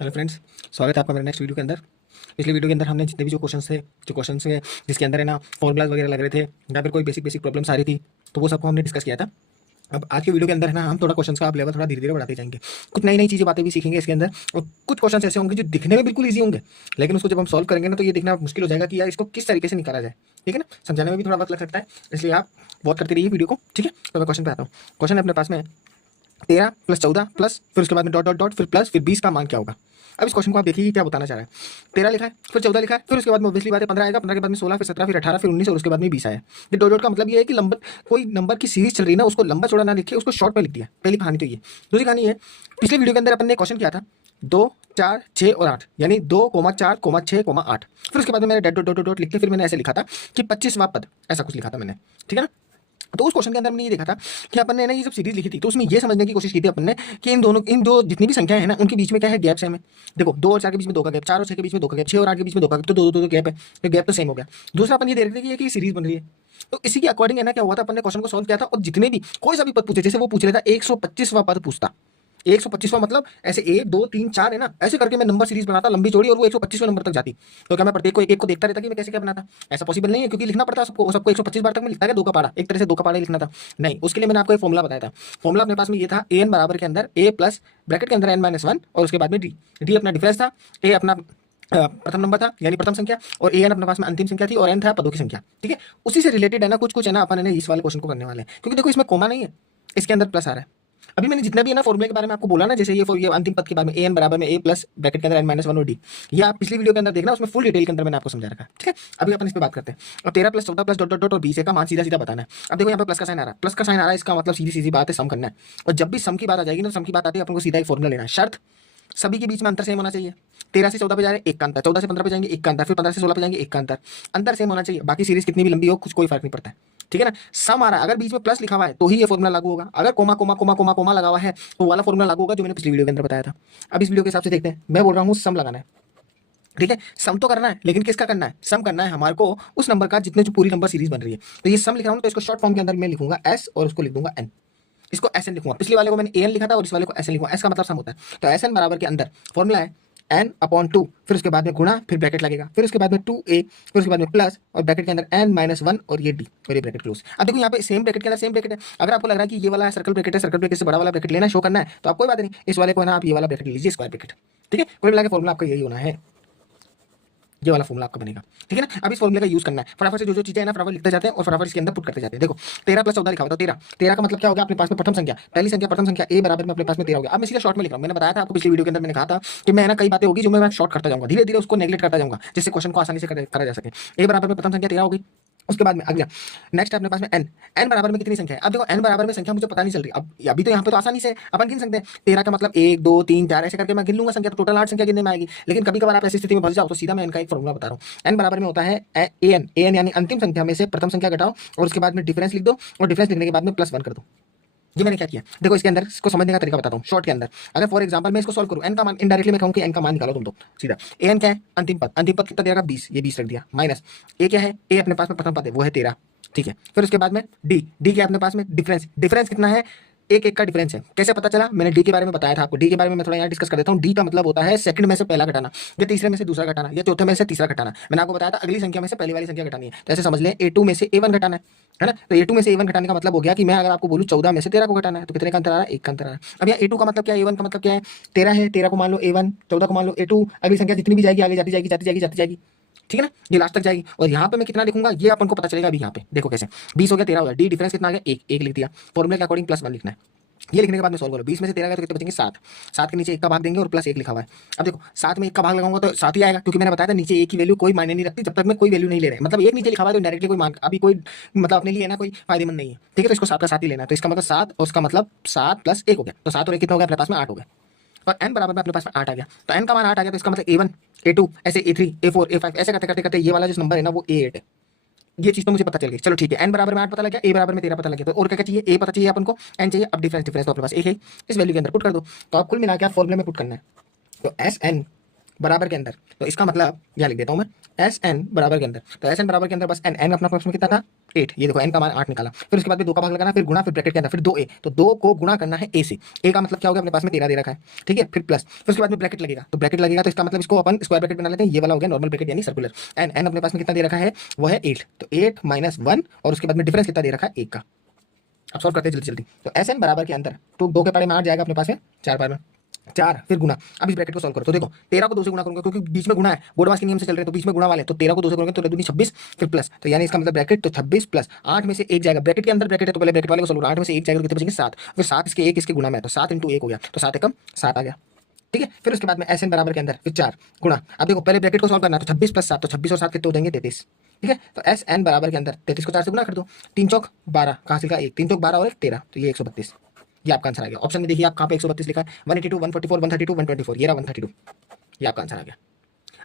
Hello friends, स्वागत है आपका मेरे नेक्स्ट वीडियो के अंदर। पिछले वीडियो के अंदर हमने जितने भी जो क्वेश्चन थे जिसके अंदर है ना फॉर्मूलाज वगैरह लग रहे थे या फिर कोई बेसिक प्रॉब्लम्स आ रही थी, तो वो सबको हमने डिस्कस किया था। अब आज के वीडियो के अंदर है ना हम थोड़ा क्वेश्चंस का आप लेवल थोड़ा धीरे धीरे बढ़ाते जाएंगे। कुछ नई नई चीज़ें बातें भी सीखेंगे इसके अंदर, और कुछ क्वेश्चन ऐसे होंगे जो दिखने में बिल्कुल ईजी होंगे, लेकिन उसको जब हम सॉल्व करेंगे ना तो ये देखना मुश्किल हो जाएगा कि यार इसको किस तरीके से निकाला जाए। ठीक है ना, समझाने में भी थोड़ा वक्त लग सकता है, इसलिए आप बहुत करते रहिए वीडियो को। ठीक है, तो मैं क्वेश्चन पे आता हूँ। क्वेश्चन अपने पास में 13 + 14 प्लस फिर उसके बाद में डॉट डॉट डॉट फिर प्लस फिर 20 का मान क्या होगा। अब इस क्वेश्चन को आप देखिए क्या बताना चाह रहा है। 13 लिखा है, फिर 14 लिखा है, फिर उसके बाद में ऑब्वियसली बात है 15 आएगा, 15 के बाद में 16, फिर 17, फिर 18, फिर 19 और उसके बाद में 20 आया। ये डॉट डॉट का मतलब ये है कि लंबा कोई नंबर की सीरीज चल रही है ना, उसको लंबा चौड़ा ना लिखे, उसको शॉर्ट में लिख दिया। पहली कहानी तो ये। दूसरी कहानी है, पिछले वीडियो के अंदर अपन ने क्वेश्चन किया था 2, 4, 6 और 8, यानी 2, 4, 6, 8। फिर उसके बाद में मैंने डॉट डॉट डॉट डॉट लिख के फिर मैंने ऐसे लिखा था कि 25वां पद, ऐसा कुछ लिखा था मैंने। ठीक है ना, तो उस क्वेश्चन के अंदर हमने ये देखा था कि अपन ने ना ये जब सीरीज लिखी थी तो उसमें ये समझने की कोशिश की थी अपन ने कि इन दो जितनी भी संख्याएं हैं ना उनके बीच में क्या है, गैप्स है हमें। देखो 2 और 4 के बीच में 2 का गैप, 4 और 6 के बीच में 2 का गैप, 6 और 8 के बीच में 2 का गैप, तो दो दो दो गैप है, तो गैप तो सेम हो गया। दूसरा अपन ये देख रहे थे कि ये सीरीज बन रही है, तो इसी के अकॉर्डिंग है ना क्या हुआ था, अपन ने क्वेश्चन को सॉल्व किया था और जितने भी कोई सा भी पद पूछे, जैसे वो पूछ लेता 125वां पद पूछता, 125वां मतलब ऐसे 1 2 3 4 है ना, ऐसे करके मैं नंबर सीरीज बनाता लंबी चौड़ी और वो 125वें नंबर तक जाती। तो क्या मैं प्रत्येक को एक एक को देखता रहता कि मैं कैसे क्या बनाता? ऐसा पॉसिबल नहीं है, क्योंकि लिखना पड़ता सबको सबको 125 बार तक मैं लिखता है 2 का पारा, एक तरह से 2 का पारा ही लिखना था। नहीं, उसके लिए मैंने आपको एक फॉर्मुला बताया था। फॉर्मुला अपने पास में ये था, an बराबर के अंदर a प्लस ब्रैकेट के अंदर n-1 और उसके बाद में d अपना डिफरेंस था, a अपना प्रथम नंबर था यानी प्रथम संख्या, और an अपने पास में अंतिम संख्या थी और n था पदों की संख्या। ठीक है, उसी से रिलेटेड है ना कुछ कुछ है ना अपन इस वाले क्वेश्चन को करने वाले हैं, क्योंकि देखो इसमें कोमा नहीं है, इसके अंदर प्लस आ रहा है। अभी मैंने जितना भी है ना फॉर्मूले के बारे में आपको बोला ना, जैसे ये अंतिम पद के बारे में an बराबर में a प्लस ब्रैकेट के अंदर n-1 और d, ये आप पिछली वीडियो के अंदर देखना, उसमें फुल डिटेल के अंदर मैंने आपको समझा रखा है। ठीक है, अभी अपन इस पे बात करते हैं। अब 13 + 14 + डॉट डॉट डॉट और 20 का मान सीधा सीधा बताना है। अब देखो यहाँ पे प्लस का साइन आ रहा है, प्लस का साइन आ रहा है, इसका मतलब सीधी सीधी बात है सम करना है। और जब भी सम की बात आ जाएगी ना, सम की बात आती है अपन को सीधा एक फॉर्मूला लेना है। शर्त सभी के बीच में अंतर सेम होना चाहिए। 13 से 14 पे जा रहे हैं, 1 का अंतर, 14 से 15 पे जाएंगे 1 का अंतर, फिर 15 से 16 पे जाएंगे 1 का अंतर, अंतर सेम होना चाहिए। बाकी सीरीज कितनी भी लंबी हो कुछ कोई फर्क नहीं पड़ता है। ठीक है ना, सम आ रहा है, अगर बीच में प्लस लिखा हुआ है तो ही ये फॉर्मूला लागू होगा, अगर comma comma comma comma comma लगा हुआ है तो वाला फॉर्मूला लागू होगा जो मैंने पिछली वीडियो के अंदर बताया था। अब इस वीडियो के हिसाब से देखते हैं, मैं बोल रहा हूँ सम लगाना है। ठीक है, सम तो करना है, लेकिन किसका करना है? सम करना है हमारे को उस नंबर का जितने जो पूरी नंबर सीरीज बन रही है। तो ये सम लिख रहा हूँ तो इसको शॉर्ट फॉर्म के अंदर मैं लिखूंगा एस और उसको लिख दूंगा एन। इसको एस एन लिखूंगा, पिछले वाले को मैंने ए एन लिखा था और इस वाले को एस एन लिखूंगा। एस का मतलब सम होता है, तो एस एन बराबर के अंदर फॉर्मूला है n/2, फिर उसके बाद में गुणा, फिर ब्रैकेट लगेगा, फिर उसके बाद में 2a, फिर उसके बाद में प्लस और ब्रैकेट के अंदर n-1 और ये d और ये ब्रैकेट क्लोज। अब देखो यहाँ पे सेम ब्रैकेट के अंदर सेम ब्रैकेट है। अगर आपको लग रहा है कि ये वाला सर्कल ब्रैकेट है, सर्कल ब्रैकेट से बड़ा वाला ब्रैकेट लेना शो करना है, तो आप कोई बात नहीं, इस वाले को है ना आप ये वाला ब्रैकेट लीजिए, स्क्वायर ब्रैकेट। ठीक है, कुल मिला के फॉर्मूला आपका यही होना है, ये वाला फॉर्मूला आपका बनेगा। ठीक है ना, अब इस फॉर्मूले का यूज करना है, फटाफट से जो चीजें है ना फटाफट लिखते जाते हैं और फटाफट इसके अंदर पुट करते जाते हैं। देखो 13 + 14 लिखा हुआ था, 13 का मतलब क्या होगा अपने पास में प्रथम संख्या, पहली संख्या प्रथम संख्या a बराबर में अपने पास में 13 हो गया। अब मैं सीधा शॉर्ट में लिख रहा हूँ, मैंने बताया था आपको पिछली वीडियो के अंदर, मैंने कहा था कि मैं ना कई बातें होगी जो मैं शॉर्ट करता जाऊंगा, धीरे धीरे उसको नेगलेक्ट करता जाऊंगा, जिससे क्वेश्चन को आसानी से करा जा सके। a बराबर में प्रथम संख्या 13 हो गई, उसके बाद में अगला नेक्स्ट है अपने पास में n बराबर में कितनी संख्या है। अब देखो n बराबर में संख्या मुझे पता नहीं चल रही, अब अभी तो यहाँ पे तो आसानी से अपन गिन सकते हैं। 13 का मतलब 1 2 3 4 ऐसे करके मैं गिन लूंगा संख्या, तो टोटल 8 संख्या गिनने में आएगी। लेकिन कभी कभार आप ऐसी स्थिति में फंस जाओ तो सीधा मैं इनका एक फॉर्मूला बता रहा हूँ। n बराबर में होता है an यानी अंतिम संख्या में से प्रथम संख्या घटाओ और उसके बाद में डिफरेंस लिख दो, और डिफरेंस लिखने के बाद में +1 कर दो। ये मैंने क्या किया, देखो इसके अंदर इसको समझने का तरीका बताता हूँ शॉर्ट के अंदर। अगर फॉर एग्जांपल मैं इसको सॉल्व करूँ, n का मान इनडायरेक्टली मैं कहूँ कि n का मान निकालो तुम, तो सीधा an क्या है, अंतिम पद, अंतिम पद कितना देगा 20, ये 20 रख दिया, माइनस a क्या है, a अपने पास में प्रथम पद है वो है 13। ठीक है, फिर उसके बाद में d क्या अपने पास में डिफरेंस, डिफरेंस कितना है, एक एक का डिफरेंस है। कैसे पता चला, मैंने डी के बारे में बताया था आपको, डी के बारे में मैं थोड़ा यहाँ डिस्कस कर देता हूँ। डी का मतलब होता है सेकंड में से पहला घटाना, या तीसरे में से दूसरा घटाना, या चौथे में से तीसरा घटाना। मैंने आपको बताया था अगली संख्या में से पहली वाली संख्या घटानी है, तो ऐसे समझ लें A2 में से A1 घटाना है ना। तो A2 में से A1 घटाने का मतलब हो गया कि मैं अगर आपको बोलूँ 14 में से 13 को घटाना है, तो कितने का अंतर आ रहा है, 1 का अंतर आ रहा है। अब यहाँ A2 का मतलब क्या है, A1 का मतलब क्या है, 13 है, 13 को मान लो A1, 14 को मान लो A2, अगली संख्या जितनी भी जाएगी आगे जाती जाएगी जाती जाएगी जाती जाएगी। ठीक है ना, ये लास्ट तक जाएगी। और यहाँ पे मैं कितना लिखूंगा ये अपन को पता चलेगा। अभी यहाँ पे देखो कैसे 20 हो गया, 13 हो गया, डी डिफरेंस कितना आ गया, एक लिख दिया, फॉर्मूले के अकॉर्डिंग +1 लिखना है। ये लिखने के बाद में सॉल्व करो, 20 में से 13 गया तो कितने बचेंगे 7, 7 के नीचे 1 का भाग देंगे और +1 लिखा हुआ है। अब देखो 7 में 1 का भाग लगाऊंगा तो 7 ही आएगा, क्योंकि मैंने बताया था नीचे 1 की वैल्यू कोई मायने नहीं रखती जब तक मैं कोई वैल्यू नहीं ले रहे हैं। मतलब 1 नीचे लिखा हुआ है तो डायरेक्टली कोई मान अभी कोई मतलब अपने लिए ना कोई फायदेमंद नहीं है। ठीक है, तो इसको 7 का 7 ही लेना है, तो इसका मतलब 7 और उसका मतलब 7 + 1 हो गया, तो 7 और 1 कितना हो गया अपने पास में 8 हो गया, और n बराबर में अपने पास में 8 आ गया। तो n का मान 8 आ गया, तो इसका मतलब A1 A2 ऐसे A3 A4 A5 ऐसे करते करते करते ये वाला जो नंबर है ना वो A8 है। ये चीज तो मुझे पता चल गई। चलो ठीक है, n बराबर में 8 पता लग गया, a बराबर में 13 पता लग गया, तो और क्या क्या चाहिए, a पता चाहिए अपन को, n चाहिए। अब डिफरेंस तो अपने पास एक है, इस वैल्यू के अंदर पुट कर दो, तो आप कुल मिला के फॉर्मूले में पुट करना है। तो एस एन बराबर के अंदर, तो इसका मतलब यह लिख देता हूँ मैं, एस एन बराबर के अंदर, तो एस एन बराबर के अंदर बस एन, एन अपना प्रश्न में कितना था 8, ये देखो एन का मान 8 निकाला, फिर उसके बाद में 2 का भाग लगाना, फिर गुणा, फिर ब्रैकेट के अंदर फिर 2a, तो 2 को गुणा करना है a से, a का मतलब क्या होगा अपने पास में 13 दे रखा है, ठीक है, फिर प्लस, फिर उसके बाद में ब्रैकेट लगेगा, तो ब्रैकेट लगेगा तो इसका मतलब इसको अपन स्क्वायर ब्रैकेट बना लेते हैं, ये वाला हो गया नॉर्मल ब्रैकेट यानी सर्कुलर, एन, एन अपने पास में कितना दे रखा है वो है 8, तो 8 माइनस 1 और उसके बाद में डिफरेंस कितना दे रखा है 1 का। अब सॉल्व करते हैं जल्दी जल्दी, तो एस एन बराबर के अंदर तो 2 के पारे में 8 जाएगा अपने पास में, 4 पारे में 4, फिर गुना, अब इस ब्रैकेट को सॉल्व करो, तो देखो 13 को 2 से गुणा करूंगा क्योंकि बीच में गुणा है, बोर्डवास के नियम से चल रहे हैं तो बीच में गुणा वाले, तो 13 को 2 से करोगे तो 2 26, फिर प्लस, तो यानी इसका मतलब ब्रैकेट तो 26 प्लस 8 में से 1 जाएगा, ब्रैकेट के अंदर ब्रैकेट है तो पहले ब्रैकेट वाले को सॉल्व करो, 8 में से 1 जाएगा तो कितने बचेंगे 7, फिर 7 इसके 1 इसके गुणा में है तो 7 × 1 हो गया, तो 7 एकम 7 आ गया, ठीक है। फिर उसके बाद में एस एन बराबर के अंदर फिर 4 गुणा, अब देखो पहले ब्रैकेट को सॉल्व करना है तो 26 प्लस 7, तो 26 और 7 कितने हो जाएंगे 33, ठीक है, तो एस एन बराबर के अंदर 33 को 4 से गुणा कर दो, 3 चौक 12, कहाँ से लिखा 1, 3 चौक 12 और 1 13, तो ये 132, ये आपका आंसर आ गया। ऑप्शन में देखिए आप कहाँ पे 132 लिखा है, 182 144 132 124, ये रहा 132, ये आपका आंसर आ गया।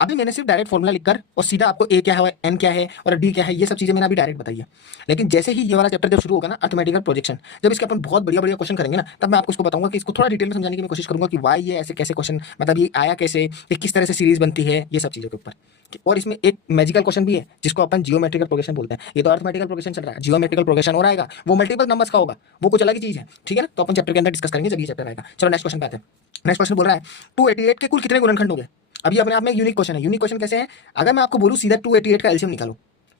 अभी मैंने सिर्फ डायरेक्ट फॉर्मुला लिखकर और सीधा आपको ए क्या है, एन क्या है और डी क्या है, ये सब चीजें मैंने अभी डायरेक्ट बताई है, लेकिन जैसे ही ये वाला चैप्टर जब शुरू होगा ना अर्थमेटिकल प्रोजेक्शन, जब इसके अपन बहुत बढ़िया बढ़िया क्वेश्चन करेंगे ना, तब मैं आपको इसको बताऊंगा कि इसको थोड़ा डिटेल में समझाने की मैं कोशिश करूंगा कि वाई ये ऐसे कैसे क्वेश्चन, मतलब ये आया कैसे, ये किस तरह से सीरीज बनती है, ये सब चीजों के ऊपर। और इसमें एक मैजिकल क्वेश्चन भी है जिसको अपन जियोमेट्रिकल प्रोग्रेशन बोलते हैं, ये तो अर्थमेटिकल प्रोग्रेशन चल रहा है, जियोमेट्रिकल प्रोग्रेशन और आएगा वो मल्टीपल नंबर्स का होगा, वो कुछ अलग ही चीज है, ठीक है ना, तो अपन चैप्टर के अंदर डिस्कस करेंगे जब ये चैप्टर आएगा। चलो नेक्स्ट क्वेश्चन पे आते हैं। नेक्स्ट क्वेश्चन बोल रहा है 288 के कुल कितने गुणनखंड होंगे। अभी अपने आप में एक यूनिक क्वेश्चन है। यूनिक क्वेश्चन कैसे है, अगर मैं आपको बोलूं सीधा 288 का एलसीएम निकालो,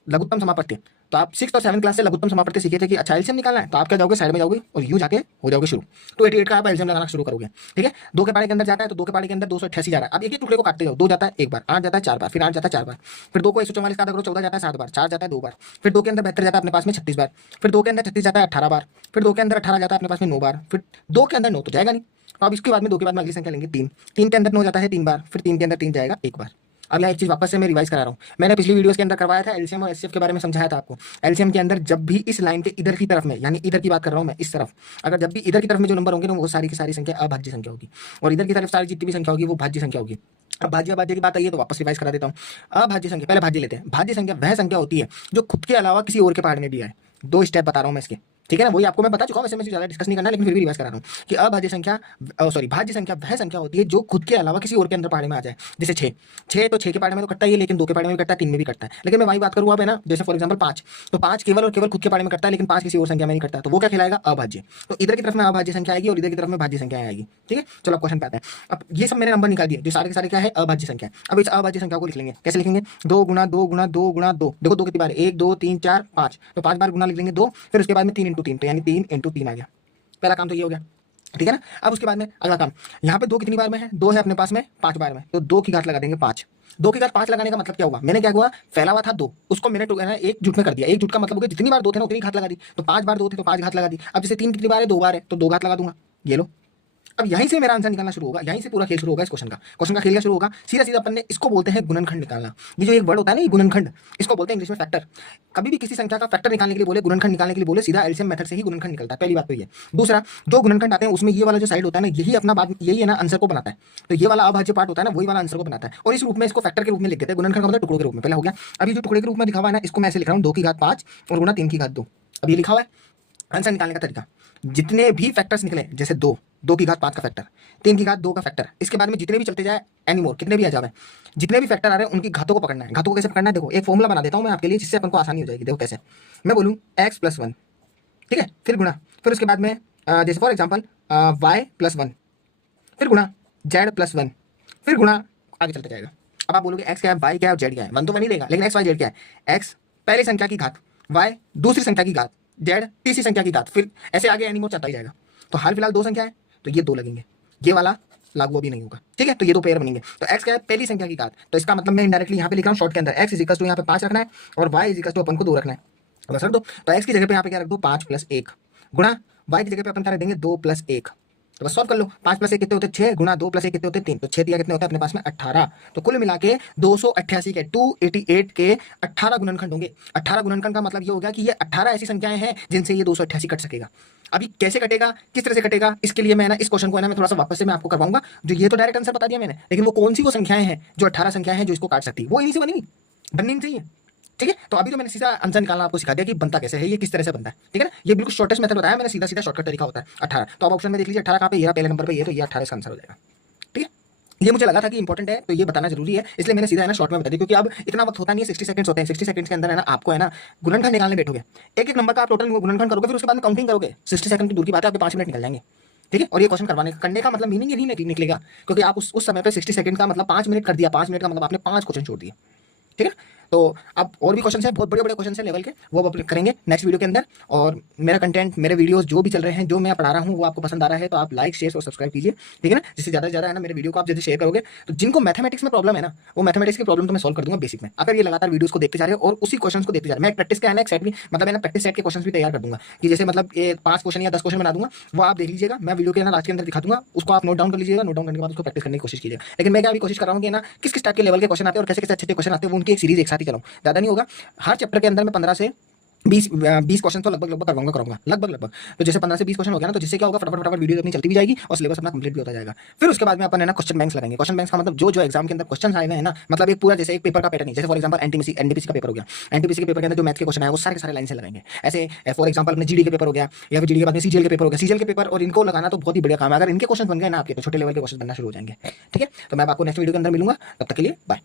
लघुत्तम समापत्ति, तो आप 6th और 7th क्लास से लघुत्तम समापत्ति सीखे थे कि अच्छा एलसीएम निकालना है, तो आप क्या जाओगे साइड में जाओगे और यूं जाके हो जाओगे शुरू, 288 का आप एलसीएम लगाना शुरू करोगे, ठीक है। 2 के पारे के अंदर जाता है तो 2 के पारे के अंदर 288 जा रहा है, अब एक एक टुकड़े को काटते जाओ, 2 जाता है 1 बार, 8 जाता है 4 बार, फिर 8 जाता है 4 बार, फिर 2 को 144 का आधा करो 14 जाता है 7 बार, 4 जाता है 2 बार, फिर 2 के अंदर 72 जाता है अपने पास में 36 बार, फिर 2 के अंदर 36 जाता है 18 बार, फिर 2 के अंदर 18 जाता है अपने पास में 9 बार, फिर 2 के अंदर 9 तो जाएगा नहीं, तो अब इसके बाद में 2 के बाद में अगली संख्या लेंगे 3, 3 के अंदर 9 जाता है 3 बार, फिर 3 के अंदर 3 जाएगा 1 बार। अब यहाँ एक चीज वापस से मैं रिवाइज करा रहा हूँ, मैंने पिछली वीडियोस के अंदर करवाया था एलसीएम और एचसीएफ के बारे में समझाया था आपको। एलसीएम के अंदर जब भी इस लाइन के इधर की तरफ में, यानी इधर की बात कर रहा हूँ मैं, इस तरफ अगर जब भी इधर की तरफ में जो नंबर होंगे ना वो सारी की सारी संख्या अभाज्य संख्या होगी, और इधर की तरफ सारी जितनी भी संख्या होगी वो भाज्य संख्या होगी। अब भाज्य अभाज्य की बात आई है तो वापस रिवाइज करा देता हूँ। अभाज्य संख्या, पहले भाज्य लेते हैं। भाज्य संख्या वह संख्या होती है जो खुद के अलावा किसी और के पहाड़ में भी आए। 2 स्टेप बता रहा हूँ मैं इसके, ठीक है ना, वही आपको मैं बता चुका हूं, वैसे मैं ज़्यादा डिस्कस नहीं करना, लेकिन फिर भी रिवाइज करा रहा हूँ कि अभाज्य संख्या भाज्य संख्या वह संख्या होती है जो खुद के अलावा किसी और के अंदर पहाड़े में आ जाए। जैसे 6 तो 6 के पहाड़े में तो कटता ही है, लेकिन 2 के पहाड़े में भी कटता है, 3 में भी कटता है, लेकिन मैं वही बात करूँ अब है ना, जैसे फॉर एग्जाम्पल 5, तो 5 केवल और केवल खुद के पहाड़े में कटता है, लेकिन 5 किसी और संख्या में नहीं कटता, तो वो क्या कहलाएगा अभाज्य। तो इधर की तरफ में अभाज्य संख्या आएगी और इधर की तरफ में भाज्य संख्या आएगी, ठीक है। चलो क्वेश्चन पे आते हैं। अब ये सब मैंने नंबर निकाल दिए जो सारे के सारे क्या है अभाज्य संख्या। अब इस अभाज्य संख्या को लिख लेंगे, कैसे लिखेंगे, 2 गुना 2 गुना 2 गुना 2, देखो 2 कितनी बार, 1 2 3 4 5, तो 5 बार गुना लिख लेंगे 2, फिर उसके बाद में 3 × 3, तो यानी 3 × 3 आ गया। पहला काम तो ये हो गया, ठीक है ना। अब उसके बाद में अगला काम, यहाँ पे 2 कितनी बार में है, 2 है अपने पास में 5 बार में, तो 2 की घात लगा देंगे 5। 2 की घात 5 लगाने का मतलब क्या हुआ, मैंने क्या हुआ, फैला हुआ था 2, उसको मैंने एक जुट में कर दिया। एक जुट का मतलब हो गया जितनी बार 2 थे ना उतनी घात लगा दी, तो 5 बार 2 थे तो 5 घात लगा दी। अब जैसे 3 कितनी बार है, 2 बार है, तो 2 घात लगा दूंगा, ये लो। अब यहीं से मेरा आंसर निकालना शुरू होगा, यहीं से पूरा खेल शुरू होगा इस क्वेश्चन का खेल शुरू होगा। सीधा सीधा अपन ने इसको बोलते हैं गुणनखंड निकालना। ये जो एक वर्ड होता है ना, ये गुणनखंड, इसको बोलते हैं इंग्लिश में फैक्टर। कभी भी किसी संख्या का फैक्टर निकालने के लिए बोले, गुणनखंड निकालने के लिए बोले, सीधा एलसीएम मेथड से ही गुणनखंड निकलता है। पहली बात तो ये। दूसरा, जो गुणनखंड आते हैं उसमें ये वाला जो साइड होता है ना, यही अपना बात, यही है ना आंसर को बनाता है। तो ये वाला अभाज्य पार्ट होता है ना, वही वाला आंसर को बनाता है, और इस रूप में इसको फैक्टर के रूप में लिख देते हैं। गुणनखंड का मतलब टुकड़ों के रूप में पहले हो गया। अभी जो टुकड़े के रूप में लिखा हुआ है ना, इसको मैं ऐसे लिख रहा हूँ 2 की घात 5 और गुणा 3 की घात 2। अब ये लिखा हुआ है आंसर निकालने का तरीका। जितने भी फैक्टर्स निकले, जैसे 2 की घात 5 का फैक्टर, 3 की घात 2 का फैक्टर, इसके बाद में जितने भी चलते जाए एनीमोर, कितने भी आ जाए, जितने भी फैक्टर आ रहे हैं उनकी घातों को पकड़ना है। घातों को कैसे पकड़ना है, देखो एक फॉर्मूला बना देता हूं मैं आपके लिए, जिससे अपन को आसानी हो जाएगी। देखो कैसे, मैं बोलूँ x + 1, ठीक है, फिर गुणा, फिर उसके बाद में जैसे फॉर एग्जाम्पल y + 1, फिर गुणा z + 1, फिर गुणा, आगे चलते जाएगा। अब आप बोलोगे x क्या है, y क्या है और z क्या है। 1 तो 1 ही लेगा, लेकिन x y z क्या है, x पहली संख्या की घात, y दूसरी संख्या की घात, z तीसरी संख्या की घात, फिर ऐसे आगे एनीमोर चलता ही जाएगा। तो हाल फिलहाल 2 संख्या है तो ये 2 लगेंगे, ये वाला लागू अभी नहीं होगा, ठीक है। तो ये 2 पेयर बनेंगे। तो x क्या है, पहली संख्या की घात, तो इसका मतलब मैं इनडायरेक्टली यहाँ पे लिख रहा हूँ शॉर्ट के अंदर, x = यहाँ पे 5 रखना है और y = अपन को 2 रखना है, बस रख दो। तो x की जगह पे यहाँ पे क्या रख दो, 5 + 1 गुणा y की जगह पे अपन क्या रख देंगे, 2 + 1। तो बस सॉल्व कर लो। 5 + 1 कितने होते हैं, 6 गुणा 2 + 1 कितने होते हैं, 3, तो 6 दिया कितने होते हैं अपने पास में 18। तो कुल मिला के 288 के 288 के 18 गुणनखंड होंगे। 18 गुणनखंड का मतलब ये हो गया कि ये 18 ऐसी संख्याएं हैं जिनसे ये 288 कट सकेगा। अभी कैसे कटेगा, किस तरह से कटेगा, इसके लिए मैं ना इस क्वेश्चन को है ना मैं थोड़ा सा वापस से मैं आपको करवाऊंगा। जो ये तो डायरेक्ट आंसर बता दिया मैंने, लेकिन वो कौन सी वो संख्याएं हैं जो 18 संख्याएं हैं जो इसको काट सकती है, वो इन्हीं से बनेगी, बननी चाहिए, ठीक है। तो अभी तो मैंने सीधा आंसर निकालना आपको सिखा दिया कि बनता कैसे है, ये किस तरह से बनता है, ठीक है ना। ये बिल्कुल शॉर्टेस्ट मेथड बताया मैंने, सीधा सीधा शॉर्टकट तरीका होता है 18। तो अब ऑप्शन में देख लीजिए 18 कहाँ पे, ये रहा पहले नंबर पे, ये तो ये 18 इसका आंसर हो जाएगा, ठीक है। ये मुझे लगा था कि इंपॉर्टेंट है तो ये बताना जरूरी है, इसलिए मैंने सीधा है ना शॉर्ट में बता दिया, क्योंकि अब इतना वक्त होता नहीं है, 60 सेकंड्स होते हैं, 60 सेकंड्स के अंदर है ना आपको है ना गुणनखंड निकालने बैठोगे, एक एक नंबर का आप टोटल गुणनखंड करोगे, फिर उसके बाद में काउंटिंग करोगे, 60 सेकंड की दूर की बात है, आपके 5 मिनट निकल जाएंगे। ठीक है, और ये क्वेश्चन करने का मतलब मीनिंग ये नहीं निकलेगा, क्योंकि आप उस समय पे 60 सेकंड का मतलब 5 मिनट कर दिया, 5 मिनट का मतलब आपने 5 क्वेश्चन छोड़ दिए। ठीक है, तो अब और भी क्वेश्चन है, बहुत बड़े बड़े क्वेश्चन है लेवल के, वो अब करेंगे नेक्स्ट वीडियो के अंदर। और मेरा कंटेंट, मेरे वीडियोस जो भी चल रहे हैं, जो मैं पढ़ा रहा हूँ, वो आपको पसंद आ रहा है तो आप लाइक शेयर और सब्सक्राइब कीजिए। ठीक है ना, जिससे ज़्यादा से ज़्यादा है ना मेरे वीडियो को आप जैसे शेयर करोगे तो जिनको मैथमेटिक्स में प्रॉब्लम है ना, वो मैथमेटिक्स की प्रॉब्लम तो मैं सॉल्व कर दूंगा बेसिक में, अगर ये लगातार वीडियोस को देखते जा रहे हो और उसी क्वेश्चन को देखते जा रहे हो। मैं प्रैक्टिस का है ना एक सेट भी, मतलब है ना प्रैक्टिस सेट के क्वेश्चन भी तैयार कर दूंगा, कि जैसे मतलब ये 5 क्वेश्चन या 10 क्वेश्चन बना दूंगा, वो आप देख लीजिएगा, मैं वीडियो के ना लास्ट के अंदर दिखा दूंगा, उसको आप नोट डाउन कर लीजिएगा, नोट डाउन करने के बाद उसको प्रैक्टिस करने की कोशिश कीजिएगा। लेकिन मैं क्या अभी कोशिश कर रहा हूँ कि ना किस टाइप के लेवल के क्वेश्चन आते हैं और कैसे कैसे अच्छे क्वेश्चन आते हैं, वो उनकी एक सीरीज एक साथ ही चलाऊं, ज़्यादा नहीं होगा। हर चैप्टर के अंदर मैं 15 से 20 क्वेश्चन तो लगभग करवाऊंगा लगभग। तो जैसे 15 से 20 क्वेश्चन हो गया ना, तो जिससे क्या होगा, फटाफट वीडियो अपनी चलती भी जाएगी और सिलेबस अपना कंप्लीट भी होता जाएगा। फिर उसके बाद में अपन है ना क्वेश्चन बैंक्स लगाएंगे। क्वेश्चन बैंक्स का मतलब जो जो एग्जाम के अंदर क्वेश्चन आए हुए हैं ना, मतलब एक पूरा जैसे एक पेपर का पैटर्न है, जैसे फॉर एग्जांपल एनटीपीसी का पेपर हो गया, एनटीपीसी के पेपर के अंदर जो मैथ के क्वेश्चन है वो सारे के सारे लाइन से लगाएंगे। ऐसे फॉर एग्जांपल अपने जीडी के पेपर हो गया, या फिर जीडी के बाद में सीजीएल के पेपर हो गया, सीजीएल के पेपर, और इनको लगाना तो बहुत ही बढ़िया काम है। अगर इनके क्वेश्चन बन गए ना आपके, तो छोटे लेवल के क्वेश्चन बनना शुरू हो जाएंगे। ठीक है, तो मैं आपको नेक्स्ट वीडियो के अंदर मिलूंगा, तब तक के लिए बाय।